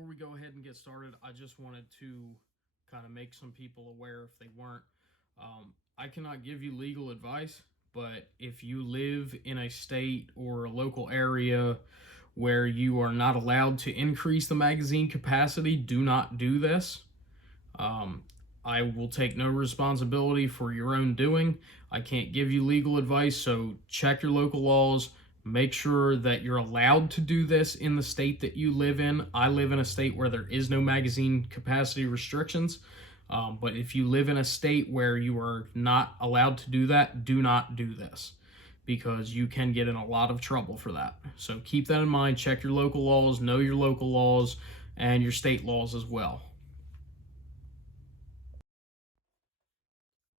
before we go ahead and get started, I just wanted to kind of make some people aware if they weren't. I cannot give you legal advice, but if you live in a state or a local area where you are not allowed to increase the magazine capacity, do not do this. I will take no responsibility for your own doing. I can't give you legal advice, so check your local laws. Make sure that you're allowed to do this in the state that you live in. I live in a state where there is no magazine capacity restrictions. But if you live in a state where you are not allowed to do that, do not do this, because you can get in a lot of trouble for that. So keep that in mind. Check your local laws, know your local laws, and your state laws as well.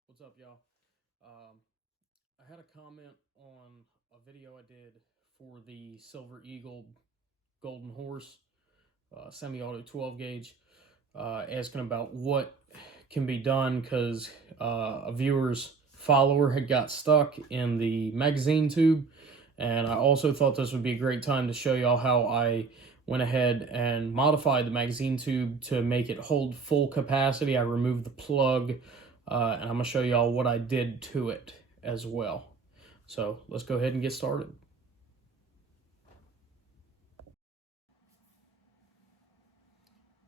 What's up, y'all? I had a comment on a video I did for the Silver Eagle Golden Horse semi-auto 12 gauge, asking about what can be done because a viewer's follower had got stuck in the magazine tube, and I also thought this would be a great time to show y'all how I went ahead and modified the magazine tube to make it hold full capacity. I removed the plug, and I'm going to show y'all what I did to it as well. So let's go ahead and get started.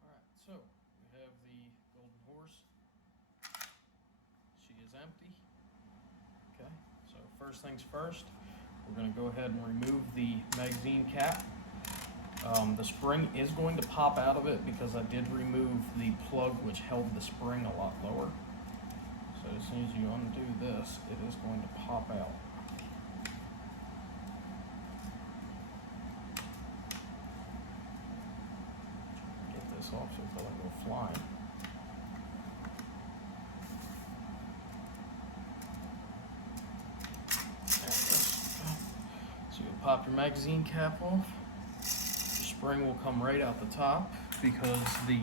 Alright, so we have the Golden Horse. She is empty. Okay, so first things first, we're going to go ahead and remove the magazine cap. The spring is going to pop out of it because I did remove the plug which held the spring a lot lower. So as soon as you undo this, it is going to pop out. Get this off so it doesn't go flying. So you'll pop your magazine cap off. Your spring will come right out the top because the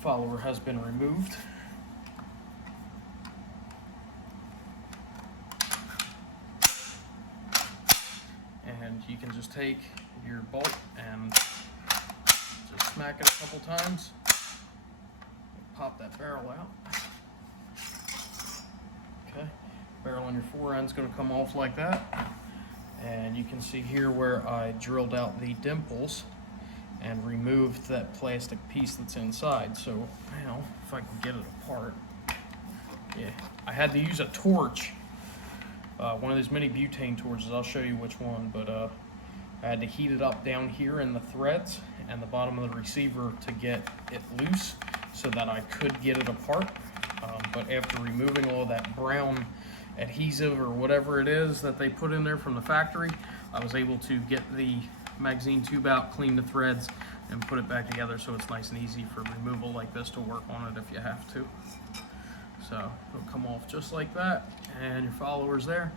follower has been removed. And you can just take your bolt and just smack it a couple times. Pop that barrel out. Okay, barrel on your fore end's going to come off like that. And you can see here where I drilled out the dimples and removed that plastic piece that's inside. So now, if I can get it apart, yeah, I had to use a torch. One of these mini butane torches, I'll show you which one, but I had to heat it up down here in the threads and the bottom of the receiver to get it loose so that I could get it apart. But after removing all that brown adhesive or whatever it is that they put in there from the factory, I was able to get the magazine tube out, clean the threads, and put it back together so it's nice and easy for removal like this to work on it if you have to. So it'll come off just like that, and your follower's there.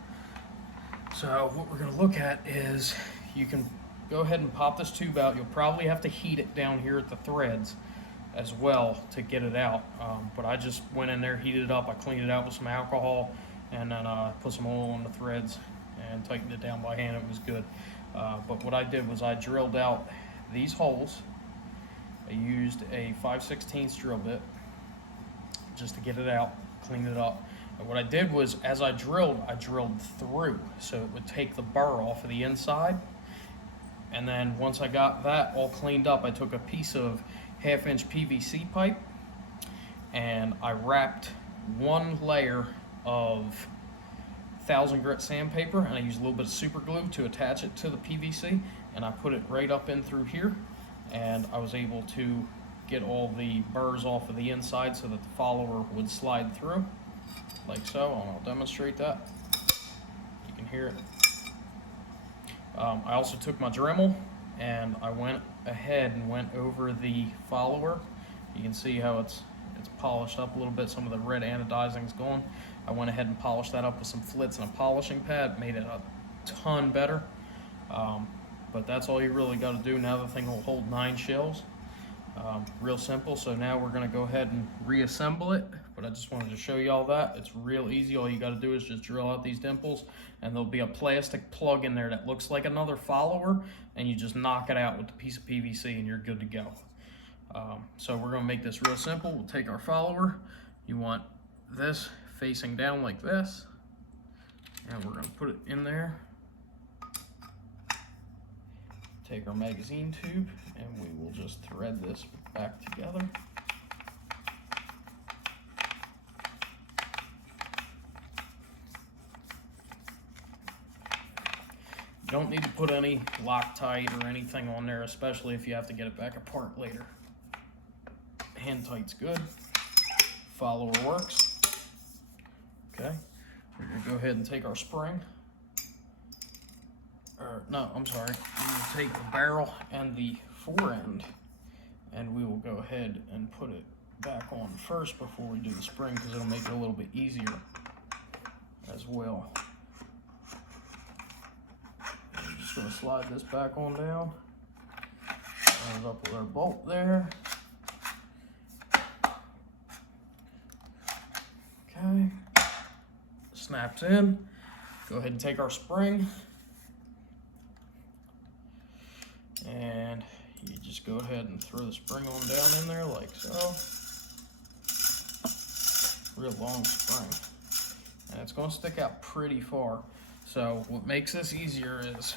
So what we're going to look at is you can go ahead and pop this tube out. You'll probably have to heat it down here at the threads as well to get it out. But I just went in there, heated it up, I cleaned it out with some alcohol, and then put some oil on the threads and tightened it down by hand. It was good. But what I did was I drilled out these holes. I used a 5/16 drill bit just to get it out, clean it up. And what I did was, as I drilled through, so it would take the burr off of the inside. And then once I got that all cleaned up, I took a piece of 1/2-inch PVC pipe and I wrapped one layer of 1000 grit sandpaper, and I used a little bit of super glue to attach it to the PVC, and I put it right up in through here, and I was able to get all the burrs off of the inside so that the follower would slide through, like so, and I'll demonstrate that. You can hear it. I also took my Dremel and I went ahead and went over the follower. You can see how it's polished up a little bit. Some of the red anodizing's gone. I went ahead and polished that up with some flits and a polishing pad, made it a ton better. But that's all you really got to do. Now the thing will hold 9 shells. Real simple. So now we're going to go ahead and reassemble it, But I just wanted to show you all that. It's real easy. All you got to do is just drill out these dimples, and there'll be a plastic plug in there that looks like another follower, and you just knock it out with a piece of PVC and you're good to go. So we're going to make this real simple. We'll take our follower. You want this facing down like this, and we're going to put it in there. Take our magazine tube, and we will just thread this back together. You don't need to put any Loctite or anything on there, especially if you have to get it back apart later. Hand tight's good. Follower works. Okay, we're gonna go ahead and take our spring. No, I'm sorry. We will take the barrel and the fore end, and we will go ahead and put it back on first before we do the spring, because it'll make it a little bit easier as well. I'm just going to slide this back on down. Lines up with our bolt there. Okay. Snaps in. Go ahead and take our spring. And you just go ahead and throw the spring on down in there like so. Real long spring. And it's going to stick out pretty far. So what makes this easier is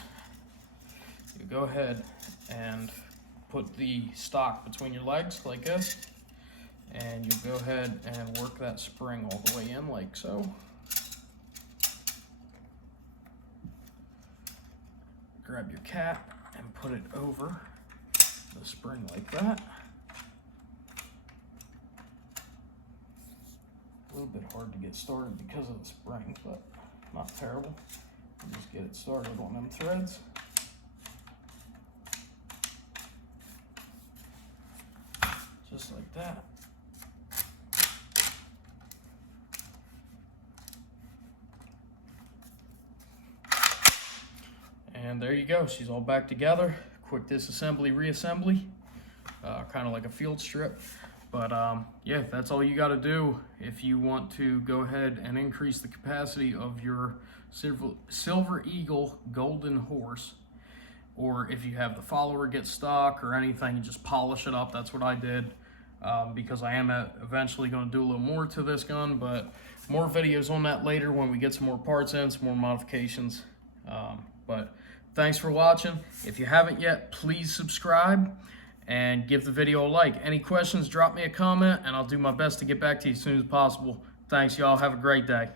you go ahead and put the stock between your legs like this. And you go ahead and work that spring all the way in like so. Grab your cap and put it over the spring like that. A little bit hard to get started because of the spring, but not terrible. Just get it started on them threads. Just like that. And there you go, she's all back together. Quick disassembly, reassembly, kind of like a field strip. But yeah, that's all you got to do if you want to go ahead and increase the capacity of your Silver Eagle Golden Horse. Or if you have the follower get stuck or anything, you just polish it up. That's what I did, because I am eventually going to do a little more to this gun, but more videos on that later when we get some more parts in, some more modifications. But thanks for watching. If you haven't yet, please subscribe and give the video a like. Any questions, drop me a comment, and I'll do my best to get back to you as soon as possible. Thanks, y'all. Have a great day.